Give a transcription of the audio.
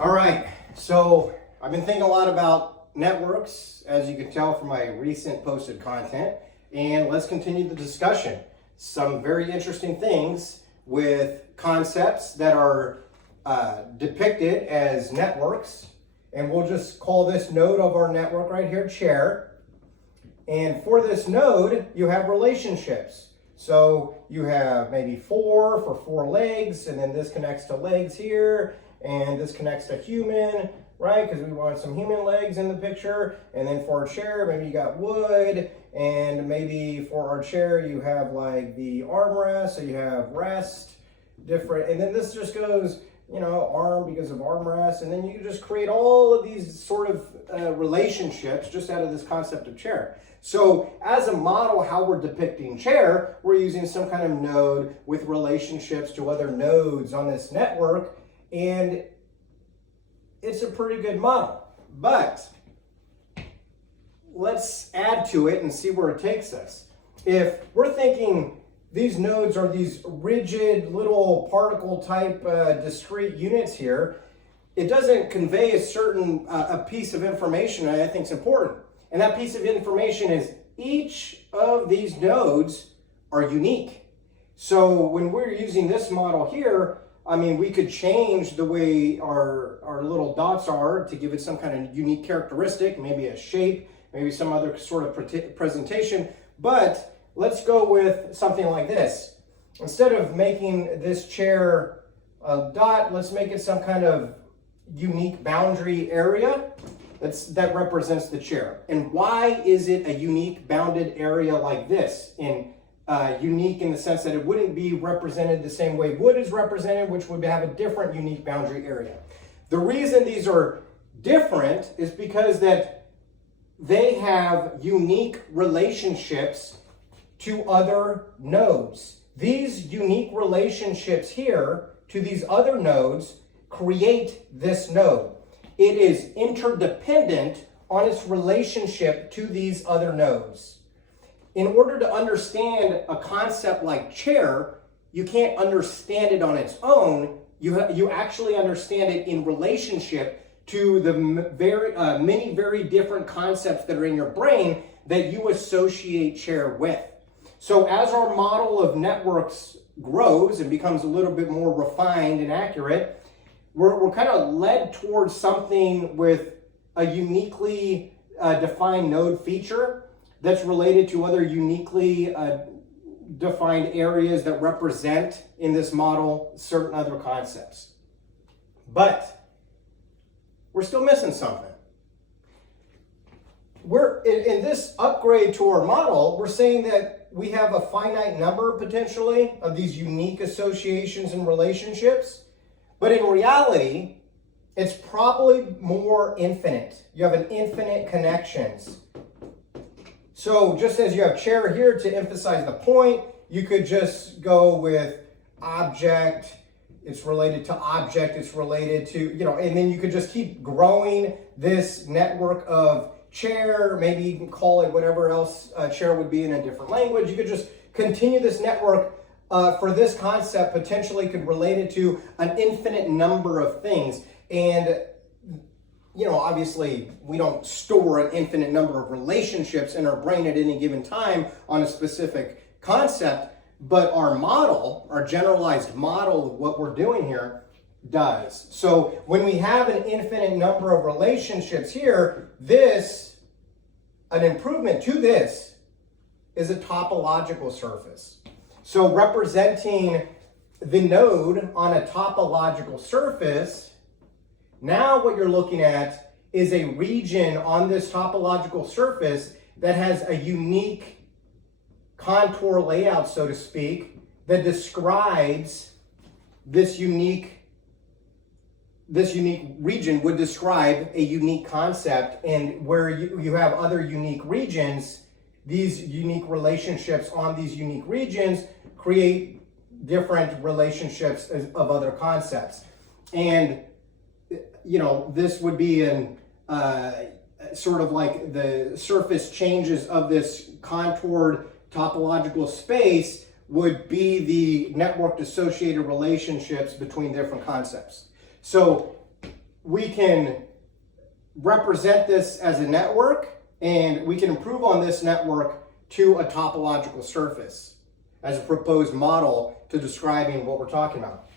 All right, so I've been thinking a lot about networks, as you can tell from my recent posted content, and let's continue the discussion. Some very interesting things with concepts that are depicted as networks, and we'll just call this node of our network right here chair. And for this node, you have relationships. So you have maybe four for four legs, and then this connects to legs here, and this connects to human, right? Because we want some human legs in the picture. And then for our chair, maybe you got wood, and maybe for our chair, you have like the armrest, so you have rest, different, and then this just goes, you know, arm because of armrest, and then you just create all of these sort of relationships just out of this concept of chair. So as a model, how we're depicting chair, we're using some kind of node with relationships to other nodes on this network, and it's a pretty good model. But let's add to it and see where it takes us. If we're thinking these nodes are these rigid little particle type discrete units here, it doesn't convey a certain a piece of information that I think is important. And that piece of information is each of these nodes are unique. So when we're using this model here, I mean, we could change the way our little dots are to give it some kind of unique characteristic, maybe a shape, maybe some other sort of presentation. But let's go with something like this. Instead of making this chair a dot, let's make it some kind of unique boundary area that represents the chair. And why is it a unique bounded area like this? And unique in the sense that it wouldn't be represented the same way wood is represented, which would have a different unique boundary area. The reason these are different is because that they have unique relationships to other nodes. These unique relationships here to these other nodes create this node. It is interdependent on its relationship to these other nodes. In order to understand a concept like chair, you can't understand it on its own. You actually understand it in relationship to the many very different concepts that are in your brain that you associate chair with. So as our model of networks grows and becomes a little bit more refined and accurate, we're kind of led towards something with a uniquely defined node feature that's related to other uniquely defined areas that represent in this model certain other concepts. But we're still missing something. We're in this upgrade to our model, we're saying that we have a finite number potentially of these unique associations and relationships, but in reality, it's probably more infinite. You have an infinite connections. So just as you have chair here to emphasize the point, you could just go with object, it's related to object, it's related to, you know, and then you could just keep growing this network of chair, maybe you can call it whatever else chair would be in a different language. You could just continue this network for this concept, potentially could relate it to an infinite number of things. And you know, obviously, we don't store an infinite number of relationships in our brain at any given time on a specific concept, but our model, our generalized model of what we're doing here does. So when we have an infinite number of relationships here, an improvement to this is a topological surface. So representing the node on a topological surface, now what you're looking at is a region on this topological surface that has a unique contour layout, so to speak, that describes this unique region would describe a unique concept, and where you have other unique regions, these unique relationships on these unique regions create different relationships of other concepts. And you know, this would be an sort of like the surface changes of this contoured topological space would be the networked associated relationships between different concepts. So we can represent this as a network, and we can improve on this network to a topological surface as a proposed model to describing what we're talking about.